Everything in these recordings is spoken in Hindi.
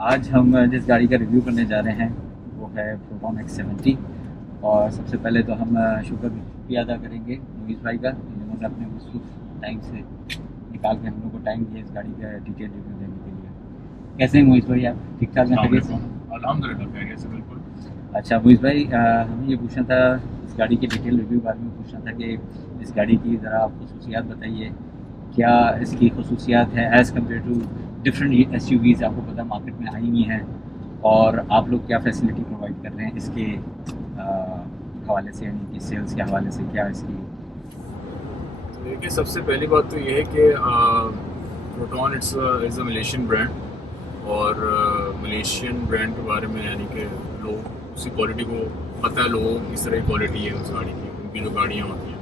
आज हम जिस गाड़ी का रिव्यू करने जा रहे हैं वो है प्रोटॉन X70। और सबसे पहले तो हम शुक्रिया अदा करेंगे मोहित भाई का, जिन्होंने अपने मसरूफ टाइम से निकाल के हम लोग को टाइम दिया इस गाड़ी का डिटेल रिव्यू देने के लिए। कैसे हैं मोहित भाई, आप ठीक ठाक हैं? खैरियत से? अल्हम्दुलिल्लाह खैरियत से, बिल्कुल। अच्छा मोहित भाई, हमें ये पूछना था, इस गाड़ी के डिटेल रिव्यू के बारे में पूछना था कि इस गाड़ी की ज़रा आप खसूसियात बताइए। क्या इसकी खसूसियात है as compare to different SUVs आपको पता मार्केट में आई हुई हैं, और आप लोग क्या फैसिलिटी प्रोवाइड कर रहे हैं इसके हवाले से, यानी कि सेल्स के हवाले से क्या इसकी? तो देखिए, सबसे पहली बात तो ये है कि proton is a Malaysian brand, और मलेशियन ब्रांड के बारे में यानी कि लोग उसी क्वालिटी को पता है, लोगों की किस तरह की क्वालिटी है उस गाड़ी की, उनकी जो गाड़ियाँ होती हैं।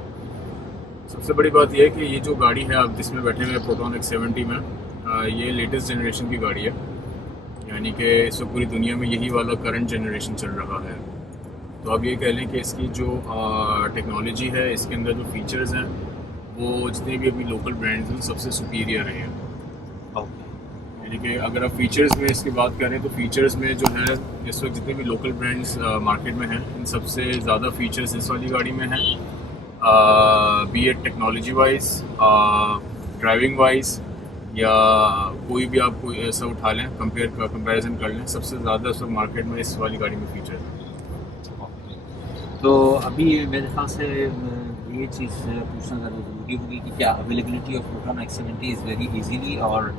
सबसे बड़ी बात यह है कि ये जो गाड़ी है आप जिसमें बैठे हुए प्रोटॉन X70 में, ये लेटेस्ट जनरेशन की गाड़ी है, यानी कि इस वक्त पूरी दुनिया में यही वाला करंट जनरेशन चल रहा है। तो आप ये कह लें कि इसकी जो टेक्नोलॉजी है, इसके अंदर जो फीचर्स हैं, वो जितने भी अभी लोकल ब्रांड्स हैं सबसे सुपीरियर हैं। यानी कि अगर आप फीचर्स में इसकी बात करें तो फीचर्स में जो है इस वक्त जितने भी लोकल ब्रांड्स मार्केट में हैं, इन सबसे ज़्यादा फीचर्स इस वाली गाड़ी में हैं। बी एट टेक्नोलॉजी वाइज, ड्राइविंग वाइज, या कोई भी आप कोई ऐसा उठा लें, कंपैरिजन कर लें, सबसे ज़्यादा इस वक्त मार्केट में इस वाली गाड़ी में फीचर्स हैं। तो अभी मेरे ख्याल से ये चीज़ पूछना ज़्यादा ज़रूरी होगी कि क्या availability of proton X70 is very easily और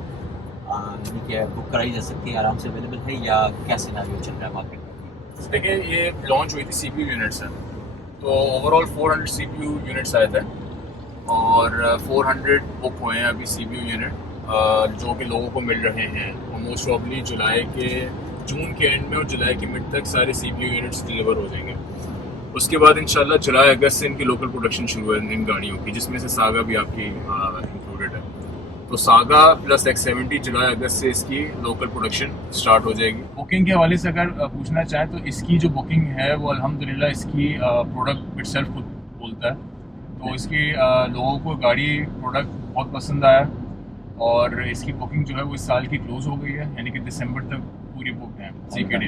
यानी कि बुक कराई जा सकती है, आराम से अवेलेबल है, या क्या सिनेरियो चल रहा है मार्केट में? देखिए, ये लॉन्च हुई थी CPU यूनिट्स हैं, तो ओवरऑल 400 CPU यूनिट्स आए थे, और 400 बुक हुए हैं अभी CPU यूनिट, जो कि लोगों को मिल रहे हैं। और मोस्ट प्रॉब्ली जून के एंड में और जुलाई के मिड तक सारे CPU यूनिट्स डिलीवर हो जाएंगे। उसके बाद इंशाल्लाह जुलाई अगस्त से इनकी लोकल प्रोडक्शन शुरू है इन गाड़ियों की, जिसमें से सागा भी आपकी इंक्लूडेड है। तो सागा प्लस X70 जुलाई अगस्त से इसकी लोकल प्रोडक्शन स्टार्ट हो जाएगी। बुकिंग के हवाले से अगर पूछना चाहें तो इसकी जो बुकिंग है वो अल्हम्दुलिल्लाह इसकी प्रोडक्ट इटसेल्फ खुद बोलता है। तो इसकी लोगों को गाड़ी प्रोडक्ट बहुत पसंद आया, और इसकी बुकिंग जो है वो इस साल की क्लोज हो गई है, यानी कि दिसंबर तक पूरी बुक है CKD।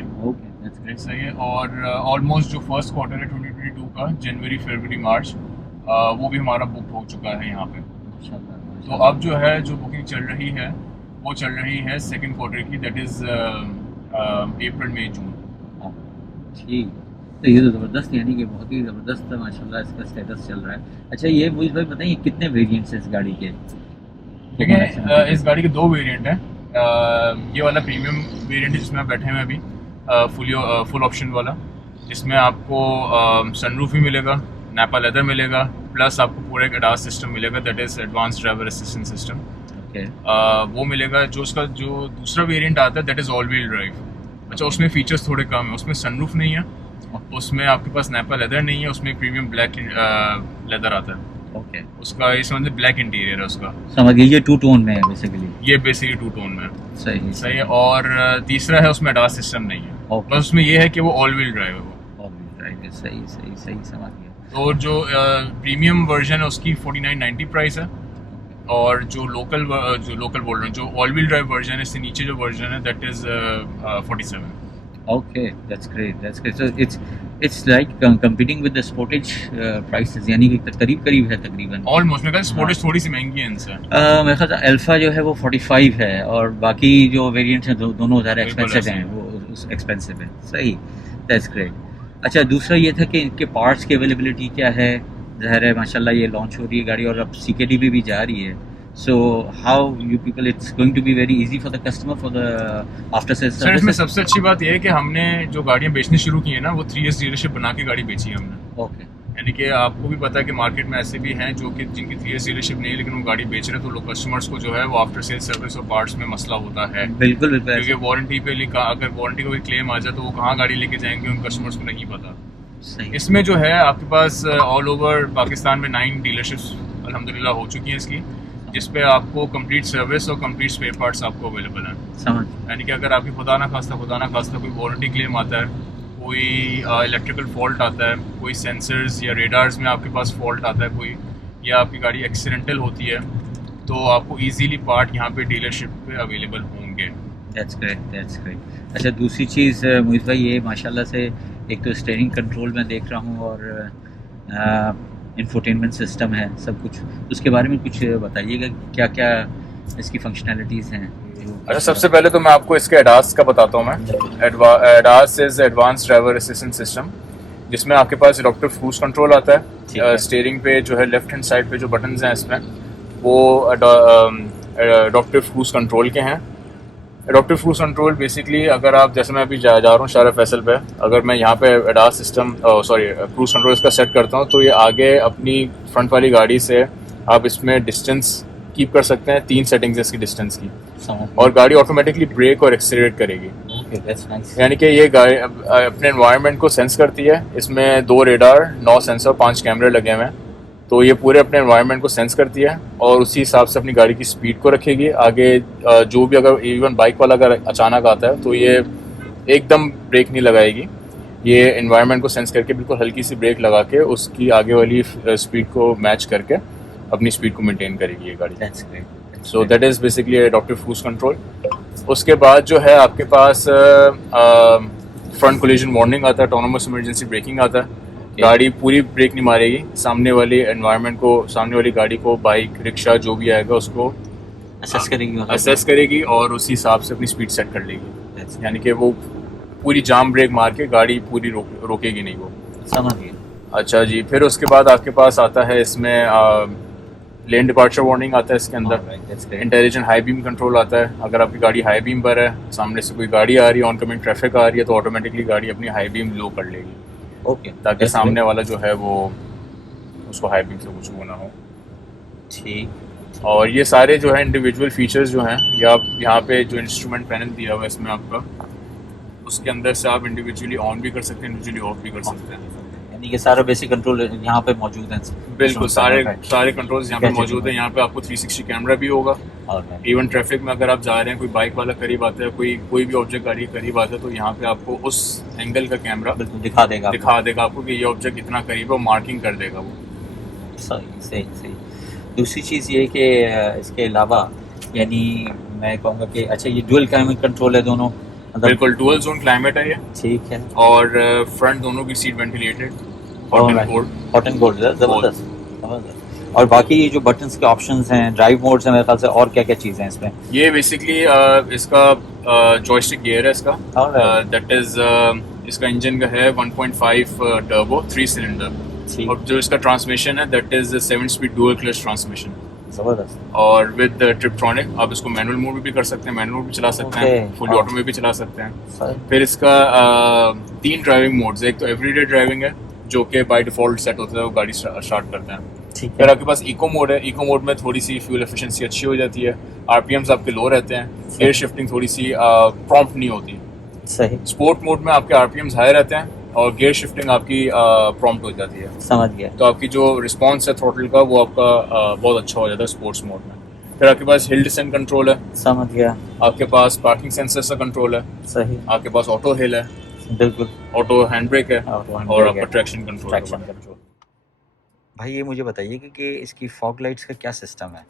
सही है। और ऑलमोस्ट जो फर्स्ट क्वार्टर है 2022 का, जनवरी फरवरी मार्च, वो भी हमारा बुक हो चुका है यहाँ पे। तो अब जो है जो बुकिंग चल रही है वो चल रही है सेकंड क्वार्टर की, दैट इज़ अप्रैल मई जून। ठीक, तो ये तो ज़बरदस्त, यानी कि बहुत ही ज़बरदस्त माशाल्लाह इसका स्टेटस चल रहा है। अच्छा ये मोहित भाई बताइए, कितने वेरिएंट्स हैं इस गाड़ी के? देखिए, इस गाड़ी के 2 वेरिएंट हैं। ये वाला प्रीमियम वेरिएंट है जिसमें आप बैठे हुए अभी, फुल ऑप्शन वाला, जिसमें आपको सनरूफ भी मिलेगा, नैपा लेदर मिलेगा, प्लस आपको पूरा एक ADAS सिस्टम मिलेगा, that is advance driver assistant system. वो मिलेगा। जो उसका जो दूसरा वेरिएंट आता है that is all wheel drive. अच्छा, उसमें फीचर्स थोड़े कम है, उसमें सनरूफ नहीं है, उसमें आपके पास नैपा लेदर नहीं है, उसमें प्रीमियम ब्लैक लेदर आता है। उसका ये समझ ब्लैक इंटीरियर है उसका, समझ गए, ये 2 टोन में है बेसिकली। ये बेसिकली 2 टोन में है। सही है। और तीसरा है उसमें ADAS सिस्टम नहीं है, बस उसमें ये है कि वो ऑल व्हील ड्राइव है। वो ऑल व्हील ड्राइव है। सही समझ गया। तो जो प्रीमियम वर्जन है उसकी 4990 प्राइस है, और जो लोकल बोल रहे हैं, जो ऑल व्हील ड्राइव वर्जन है, इससे नीचे जो वर्जन है that is 47। Okay, that's great. So it's like competing with the Sportage prices, यानी कि करीब है तकरीबन। ऑलमोस्ट मेरे ख्याल स्पोर्टेज थोड़ी सी महंगी है इनसे। मेरे ख्याल अल्फा जो है वो 45 है, और बाकी जो वेरिएंट्स हैं दोनों ज़्यादा एक्सपेंसिव हैं, वो एक्सपेंसिव है। सही, दैट्स ग्रेट। अच्छा, दूसरा ये था कि इनके पार्ट्स की अवेलेबिलिटी क्या है? ज़ाहिर है माशाल्लाह ये लॉन्च हो रही है गाड़ी, और अब CKD भी जा रही है। So how you people, it's going to be very easy for the customer for the after sales service? Sir, इसमें सबसे अच्छी बात यह है कि हमने जो गाड़ियाँ बेचनी शुरू की है ना, वो 3S डीलरशिप बना के गाड़ी बेची है हमने। ओके। यानी कि आपको भी पता है कि मार्केट में ऐसे भी हैं जो कि जिनकी 3S डीलरशिप नहीं है लेकिन वो गाड़ी बेच रहे हैं, तो लोग कस्टमर्स को जो है वो आफ्टर सेल सर्विस और पार्ट्स में मसला होता है। बिल्कुल। क्योंकि वारंटी पे लिखा, अगर वारंटी का कोई क्लेम आ जाए तो वो कहाँ गाड़ी लेके जाएंगे, उन कस्टमर्स को नहीं पता। सही। इसमें जो है आपके पास ऑल ओवर पाकिस्तान में 9 डीलरशिप्स अल्हम्दुलिल्लाह हो चुकी हैं इसकी, जिस पे आपको कंप्लीट सर्विस और कंप्लीट स्पेयर पार्ट्स आपको अवेलेबल हैं। समझ। यानी कि अगर आपकी खुदा ना खास्ता कोई वारंटी क्लेम आता है, कोई इलेक्ट्रिकल फॉल्ट आता है, कोई सेंसर्स या रेडार्स में आपके पास फॉल्ट आता है कोई, या आपकी गाड़ी एक्सीडेंटल होती है, तो आपको इजीली पार्ट यहाँ पे डीलरशिप पे अवेलेबल होंगे। That's great, that's great. अच्छा, दूसरी चीज़ मोहित भाई, ये माशाल्लाह से एक तो स्टीयरिंग कंट्रोल मैं देख रहा हूँ और इंफोटेनमेंट सिस्टम है, सब कुछ। उसके बारे में कुछ बताइएगा, क्या-क्या इसकी फंक्शनैलिटीज़ हैं जो अच्छा, किस सबसे तरह। पहले तो मैं आपको इसके एडास का बताता हूँ मैं। ADAS is advance driver assistant system, जिसमें आपके पास एडॉप्टिव क्रूज कंट्रोल आता ठीक है। है। स्टीयरिंग पे जो है लेफ्ट हैंड साइड पे जो बटन्स हैं इसमें, वो एडॉप्टिव क्रूज कंट्रोल के हैं। एडॉप्टिव क्रूज कंट्रोल बेसिकली, अगर आप, जैसे मैं अभी जा रहा हूँ शारा फैसल पे, अगर मैं यहाँ पे ADAS system sorry cruise control इसका सेट करता हूँ, तो ये आगे अपनी फ्रंट वाली गाड़ी से आप इसमें डिस्टेंस कीप कर सकते हैं। 3 सेटिंग्स है इसकी डिस्टेंस की, समझ और गया। गाड़ी ऑटोमेटिकली ब्रेक और एक्सीलरेट करेगी। Okay, that's nice. यानी कि ये गाड़ी अपने एनवायरनमेंट को सेंस करती है। इसमें 2 रेडार, 9 सेंसर, 5 कैमरे लगे हुए हैं, तो ये पूरे अपने एनवायरनमेंट को सेंस करती है और उसी हिसाब से अपनी गाड़ी की स्पीड को रखेगी आगे। जो भी, अगर इवन बाइक वाला अगर अचानक आता है तो ये एकदम ब्रेक नहीं लगाएगी। ये एनवायरनमेंट को सेंस करके बिल्कुल हल्की सी ब्रेक लगा के उसकी आगे वाली स्पीड को मैच करके अपनी स्पीड को मेंटेन करेगी ये गाड़ी। That's great. So that is basically adaptive cruise control. उसके बाद जो है आपके पास फ्रंट कोलिजन वार्निंग आता है, ऑटोनोमस इमरजेंसी ब्रेकिंग आता है। गाड़ी पूरी ब्रेक नहीं मारेगी, सामने वाली एनवायरनमेंट को, सामने वाली गाड़ी को, बाइक, रिक्शा जो भी आएगा उसको असेस करेगी, असेस करेगी और उसी हिसाब से अपनी स्पीड सेट कर लेगी। That's- यानी कि वो पूरी जाम ब्रेक मार के गाड़ी पूरी रोकेगी नहीं वो। समझ गया। अच्छा जी, फिर उसके बाद आपके पास आता है इसमें लेन डिपार्चर वार्निंग आता है इसके अंदर। Alright, that's great. Intelligent high beam control आता है। अगर आपकी गाड़ी हाई बीम पर है, सामने से कोई गाड़ी आ रही है, ऑनकमिंग ट्रैफिक आ रही है, तो ऑटोमेटिकली गाड़ी अपनी हाई बीम लो कर लेगी, ओके, ताकि that's सामने great. वाला जो है वो, उसको हाई बीम से कुछ वो ना हो। ठीक। और ये सारे जो है इंडिविजुअल फीचर्स जो हैं, ये आप यहाँ पे जो इंस्ट्रूमेंट पैनल दिया हुआ है इसमें आपका, उसके अंदर से आप इंडिविजुअली ऑन भी कर सकते हैं, इंडिविजुअली ऑफ भी कर सकते हैं। यानी कि सारा बेसिक कंट्रोल यहाँ पे मौजूद है। बिल्कुल, सारे Right. सारे कंट्रोल्स यहाँ पे Gadget मौजूद है। में। यहाँ पे आपको 360 कैमरा भी होगा। Alright. इवन ट्रैफिक में अगर आप जा रहे हैं, कोई बाइक वाला करीब आता है, कोई भी ऑब्जेक्ट गाड़ी के करीब आता है, तो यहाँ पे आपको उस एंगल का कैमरा बिल्कुल दिखा देगा आपको। दिखा देगा आपको कि ये ऑब्जेक्ट इतना करीब है, मार्किंग कर देगा वो। सही सही सही। दूसरी चीज़ ये कि इसके अलावा, यानी मैं कहूँगा कि अच्छा, ये डुअल क्लाइमेट कंट्रोल है दोनों, मतलब बिल्कुल डुअल जोन क्लाइमेट है ये, ठीक है। और फ्रंट दोनों की seat ventilated, hot and cold. Hot and cold, ज़बरदस्त ज़बरदस्त। और बाकी ये जो बटन्स के ऑप्शंस हैं, ड्राइव मोड्स हैं, मेरे ख्याल से और क्या क्या चीज़ें हैं इसमें। ये बेसिकली इसका जॉयस्टिक गियर है इसका। Alright. दैट इज इसका इंजन का है 1.5 टर्बो 3 सिलेंडर, ठीक, और जो इसका ट्रांसमिशन है that is 7 speed dual clutch transmission, ज़बरदस्त। और विद ट्रिप्ट्रॉनिक। आप इसको मैनुअल मोड में भी कर सकते हैं, मैनुअल मोड भी चला सकते हैं, Okay. फुल ऑटो में भी चला सकते हैं। सही। फिर इसका 3 ड्राइविंग मोड्स है। एक तो एवरीडे ड्राइविंग है, जो कि बाय डिफॉल्ट सेट होता है, वो गाड़ी स्टार्ट करते हैं। ठीक फिर है। आपके पास इको मोड है। इको मोड में थोड़ी सी फ्यूल एफिशिएंसी अच्छी हो जाती है, आरपीएम्स आपके लो रहते हैं, गियर शिफ्टिंग थोड़ी सी प्रॉम्प्ट नहीं होती। सही, स्पोर्ट मोड में आपके आरपीएम्स हाई रहते हैं और गियर शिफ्टिंग आपकी प्रॉम्प्ट हो जाती है, समझ गया। तो आपकी जो रिस्पॉन्स है थ्रोटल का, वो आपका बहुत अच्छा हो जाता है स्पोर्ट्स मोड में। फिर आपके पास हिल डिसेंट कंट्रोल है, समझ गया। आपके पास पार्किंग सेंसर का कंट्रोल है, सही, आपके पास ऑटो हिल है, बिल्कुल। ऑटो हैंड ब्रेक है, Auto hand और brake आपका है। ट्रैक्शन कंट्रोल है। Traction control. भाई ये मुझे बताइए कि इसकी फॉग लाइट्स का क्या सिस्टम है।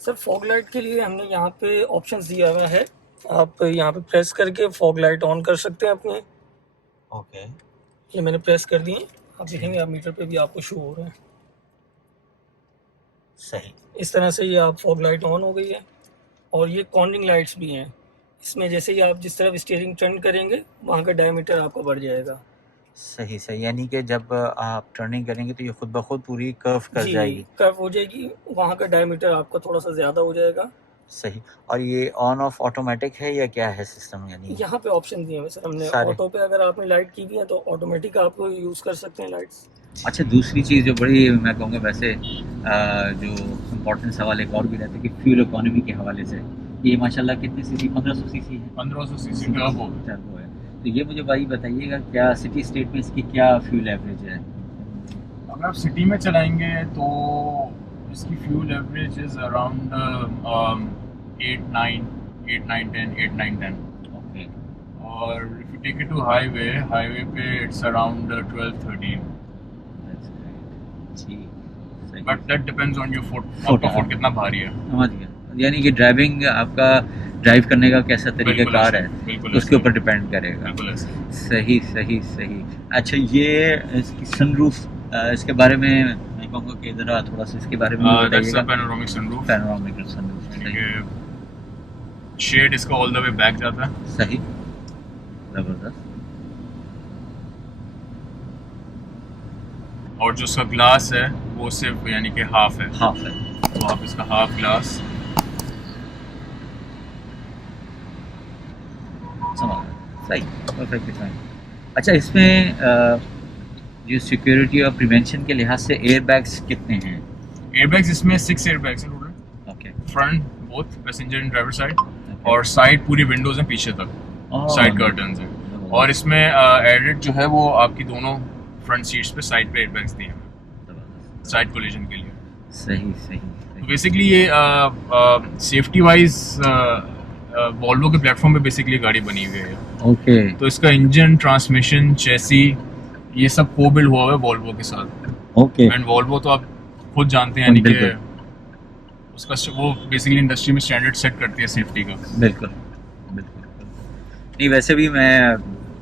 सर फॉग लाइट के लिए हमने यहाँ पे ऑप्शंस दिया हुआ है। आप यहाँ पे प्रेस करके फॉग लाइट ऑन कर सकते हैं अपने। ओके, ये मैंने प्रेस कर दिए, आप देखेंगे आप मीटर पे भी आपको शो हो रहा है। सही, इस तरह से ये आप फॉग लाइट ऑन हो गई है। और ये कॉर्निंग लाइट्स भी हैं इसमें, जैसे ही आप जिस तरफ स्टीयरिंग टर्न करेंगे वहाँ का डायमीटर आपका बढ़ जाएगा। सही सही। यानी कि जब आप टर्निंग करेंगे तो ये खुद ब खुद पूरी कर्व कर जी जाएगी। कर्व हो जाएगी, वहाँ का डायमीटर आपका थोड़ा सा ज़्यादा हो जाएगा। सही। और ये ऑन ऑफ ऑटोमेटिक है या क्या है सिस्टम, यानी यहाँ पे ऑप्शन दिए हुए सर हमने। सारे। ऑटो पे अगर आपने लाइट की भी है तो ऑटोमेटिक आप यूज़ कर सकते हैं लाइट्स। अच्छा, दूसरी चीज़ जो बड़ी मैं कहूँगा वैसे जो इम्पोर्टेंट सवाल एक और भी रहता है कि फ्यूल इकोनॉमी के हवाले से, ये माशाल्लाह कितनी सीसी, 1500 सीसी है, 1500 सीसी टर्बो। टर्बो है। तो ये मुझे भाई बताइएगा, क्या सिटी स्टेट में इसकी क्या फ्यूल एवरेज है। अगर आप सिटी में चलाएंगे तो इसकी fuel average is around 8 9 10। Okay, और if you take it to highway पे इट्स अराउंड 12 13। That's great. जी, सही। But that depends on your foot, Foot, आपका हाँ। फुट कितना भारी है। समझ गया। यानी कि ड्राइविंग आपका ड्राइव करने का कैसा बिल्कुल तरीक़ाकार ऐसे, है बिल्कुल तो उसके ऐसे, ऊपर डिपेंड करेगा। बिल्कुल ऐसे। सही सही सही। अच्छा ये इसकी सनरूफ इसके बारे में मैं कहूँगा कि ज़रा थोड़ा सा इसके बारे में भी दैट्स बताइएगा। अ पैनोरामिक सनरूफ, पैनोरामिक सनरूफ, यानी सही कि शेड इसका ऑल द वे बैक जाता है। सही, ज़बरदस्त। और जो उसका ग्लास है वो सिर्फ यानी कि हाफ है, हाफ है, तो आप इसका हाफ ग्लास समझ गया, सही, परफेक्टली फाइन। अच्छा इसमें जो सिक्योरिटी और प्रिवेंशन के लिहाज से एयर बैग्स कितने हैं? एयरबैग्स इसमें 6 एयरबैग्स हैं total, okay front both passenger and driver side, और साइड पूरी विंडोज हैं पीछे तक, साइड कर्टन्स हैं। और इसमें एडेड जो है वो आपकी दोनों फ्रंट सीट्स पे साइड पे एयरबैग्स दिए हैं साइड कोलिजन के लिए। सही सही तो बेसिकली ये सेफ्टी वाइज वॉल्वो के प्लेटफॉर्म पे बेसिकली गाड़ी बनी हुई है। ओके तो इसका इंजन, ट्रांसमिशन, चेसी ये सब को बिल्ड हुआ हुआ है वॉल्वो के साथ। ओके एंड वॉल्वो तो आप खुद जानते हैं यानी कि बिल्कुल। उसका वो बेसिकली इंडस्ट्री में स्टैंडर्ड सेट करती है सेफ्टी का। बिल्कुल बिल्कुल। नहीं वैसे भी मैं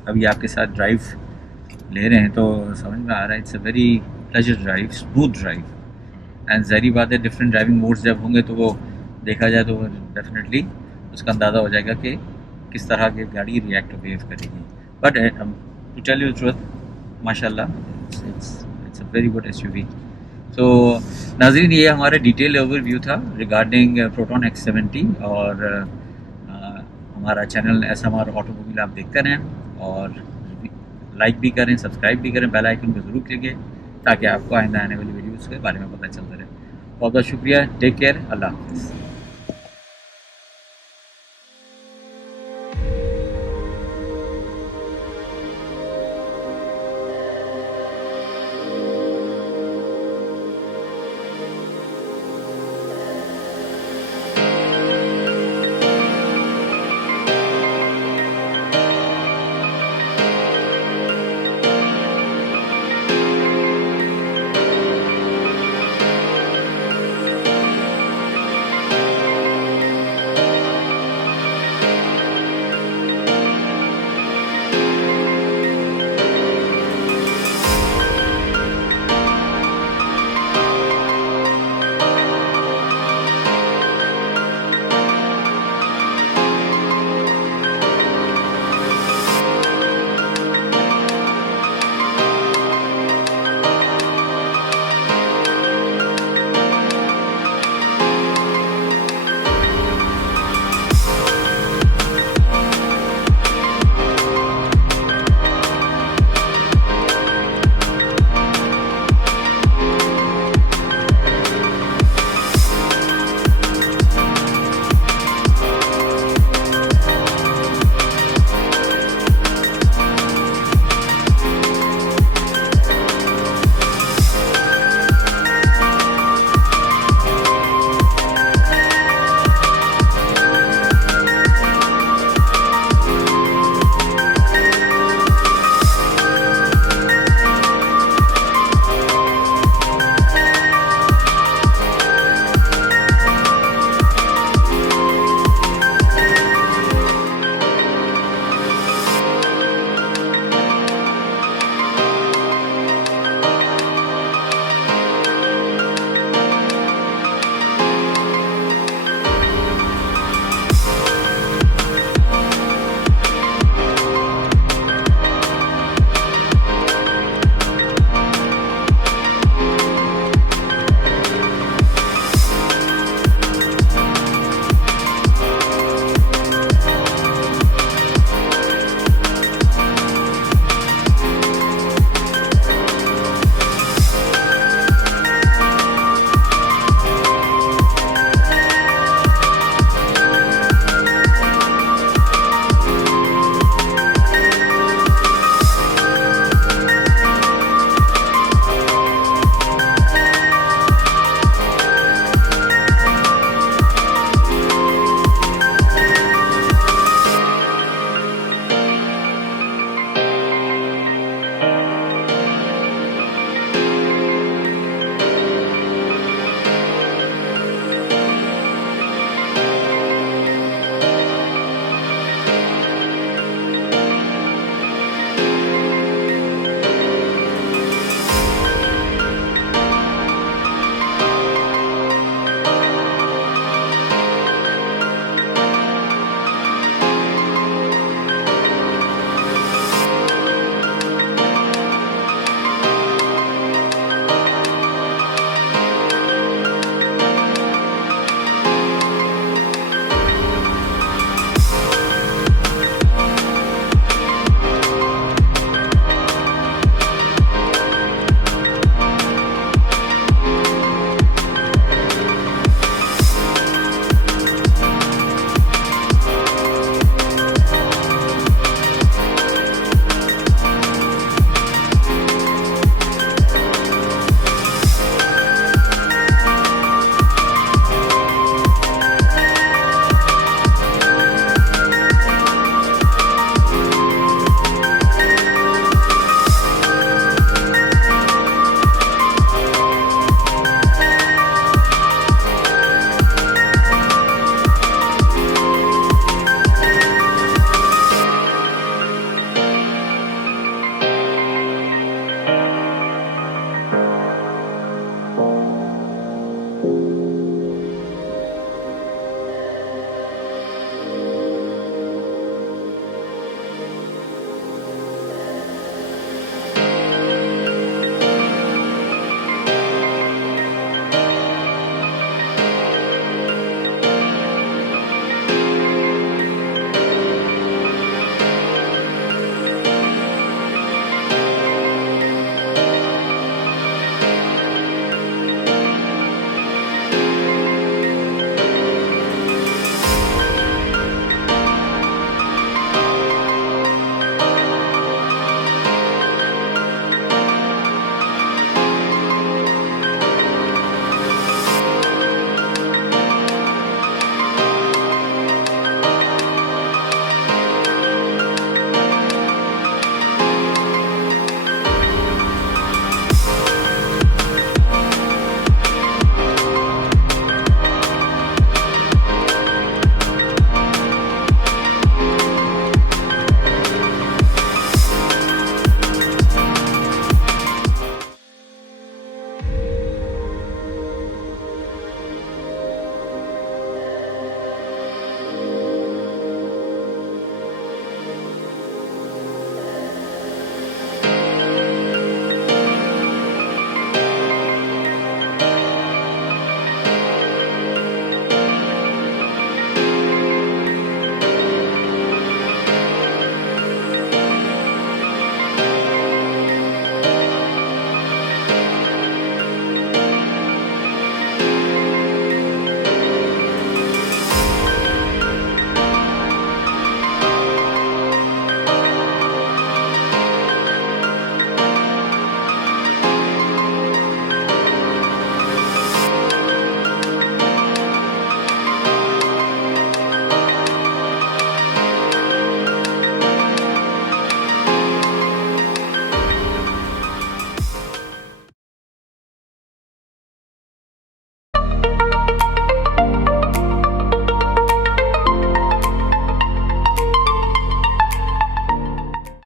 अभी आपके साथ ड्राइव ले रहे हैं तो समझ में आ रहा है it's a very pleasure drive, smooth drive. And ज़ाहिर बात है डिफरेंट ड्राइविंग मोड्स जब होंगे तो वो देखा जाए तो डेफिनेटली उसका अंदाज़ा हो जाएगा कि किस तरह की गाड़ी रिएक्ट बिहेव करेगी। But to tell you truth माशाल्लाह it's a very good SUV। तो नाज़रीन ये हमारा डिटेल ओवरव्यू था रिगार्डिंग प्रोटॉन X70 और हमारा चैनल SMR ऑटोमोबाइल आप देखते रहें और लाइक भी करें, सब्सक्राइब भी करें, बेल आइकन को ज़रूर क्लिक करें ताकि आपको आइंदा आने वाली वीडियोज़ के बारे में पता चलता रहे। बहुत बहुत शुक्रिया, टेक केयर, अल्लाह हाफ़िज़।